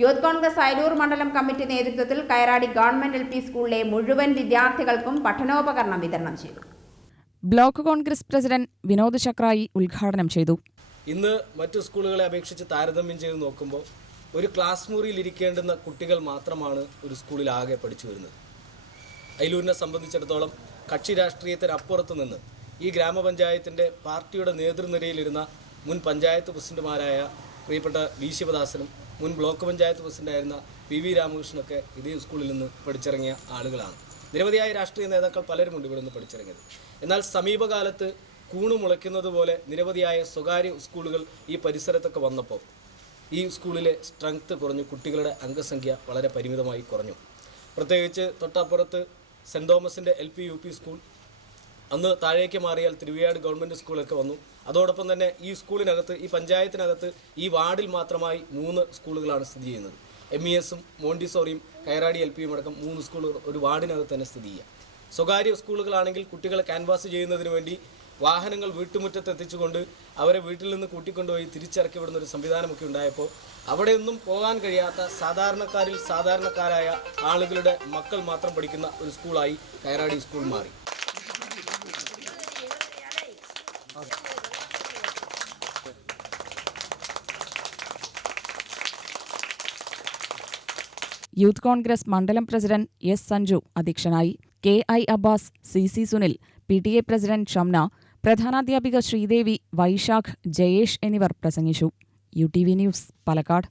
Youth Congress Ayalur മണ്ഡലം committee നേതൃത്വത്തിൽ Kayaradi government L P സ്കൂളിലെ മുഴുവൻ വിദ്യാർത്ഥികൾക്കും പഠനോപകരണം വിതരണം ചെയ്തു. ബ്ലോക്ക് കോൺഗ്രസ് പ്രസിഡന്റ് വിനോദ് ചക്രായി ഉദ്ഘാടനം ചെയ്തു. ഇന്ന് മറ്റു സ്കൂളുകളെ അപേക്ഷിച്ച് താരതമ്യം ചെയ്ത് നോക്കുമ്പോൾ ഒരു ക്ലാസ് മുറിയിൽ ഇരിക്കേണ്ടുന്ന കുട്ടികൾ മാത്രമാണ് ഒരു സ്കൂളിൽ ആകെ പഠിച്ചു വരുന്നത്. അയലൂരിനെ സംബന്ധിച്ചിടത്തോളം കക്ഷി രാഷ്ട്രീയത്തിനപ്പുറത്ത് നിന്ന് ഈ ഗ്രാമപഞ്ചായത്തിന്റെ പാർട്ടിയുടെ നേതൃനിരയിലിരുന്ന മുൻ പഞ്ചായത്ത് പ്രസിഡന്റുമാരായ പ്രിയപ്പെട്ട വി ശിവദാസനും മുൻ ബ്ലോക്ക് പഞ്ചായത്ത് പ്രസിഡന്റായിരുന്ന പി വി രാമകൃഷ്ണനൊക്കെ ഇതേ സ്കൂളിൽ നിന്ന് പഠിച്ചിറങ്ങിയ ആളുകളാണ്. നിരവധിയായ രാഷ്ട്രീയ നേതാക്കൾ പലരുമുണ്ട് ഇവിടെ നിന്ന് പഠിച്ചിറങ്ങിയത്. എന്നാൽ സമീപകാലത്ത് കൂണു മുളയ്ക്കുന്നത് പോലെ നിരവധിയായ സ്വകാര്യ സ്കൂളുകൾ ഈ പരിസരത്തൊക്കെ വന്നപ്പോൾ ഈ സ്കൂളിലെ സ്ട്രെങ്ത് കുറഞ്ഞു കുട്ടികളുടെ അംഗസംഖ്യ വളരെ പരിമിതമായി കുറഞ്ഞു. പ്രത്യേകിച്ച് തൊട്ടപ്പുറത്ത് സെന്റ് തോമസിന്റെ L P U P school അന്ന് താഴേക്ക് മാറിയാൽ തിരുവിയാട് ഗവൺമെന്റ് സ്കൂളൊക്കെ വന്നു. അതോടൊപ്പം തന്നെ ഈ സ്കൂളിനകത്ത് ഈ പഞ്ചായത്തിനകത്ത് ഈ വാർഡിൽ മാത്രമായി മൂന്ന് സ്കൂളുകളാണ് സ്ഥിതി ചെയ്യുന്നത്. എം ഇ എസും മോണ്ടിസോറിയും കയറാടി എൽ പിയും അടക്കം മൂന്ന് സ്കൂളുകൾ ഒരു വാർഡിനകത്ത് തന്നെ സ്ഥിതി ചെയ്യുക സ്വകാര്യ സ്കൂളുകളാണെങ്കിൽ കുട്ടികളെ ക്യാൻവാസ് ചെയ്യുന്നതിന് വേണ്ടി വാഹനങ്ങൾ വീട്ടുമുറ്റത്ത് എത്തിച്ചുകൊണ്ട് അവരെ വീട്ടിൽ നിന്ന് കൂട്ടിക്കൊണ്ടുപോയി തിരിച്ചിറക്കി വിടുന്ന ഒരു സംവിധാനമൊക്കെ ഉണ്ടായപ്പോൾ അവിടെയൊന്നും പോകാൻ കഴിയാത്ത സാധാരണക്കാരിൽ സാധാരണക്കാരായ ആളുകളുടെ മക്കൾ മാത്രം പഠിക്കുന്ന ഒരു സ്കൂളായി കയറാടി സ്കൂൾ മാറി. യൂത്ത് കോൺഗ്രസ് മണ്ഡലം പ്രസിഡന്റ് എസ് സഞ്ജു അധ്യക്ഷനായി K I Abbas C C Sunil P T A president Shamna പ്രധാനാധ്യാപിക Sreedevi Vaishakh Jayesh എന്നിവർ പ്രസംഗിച്ചു. U T V news Palakkad.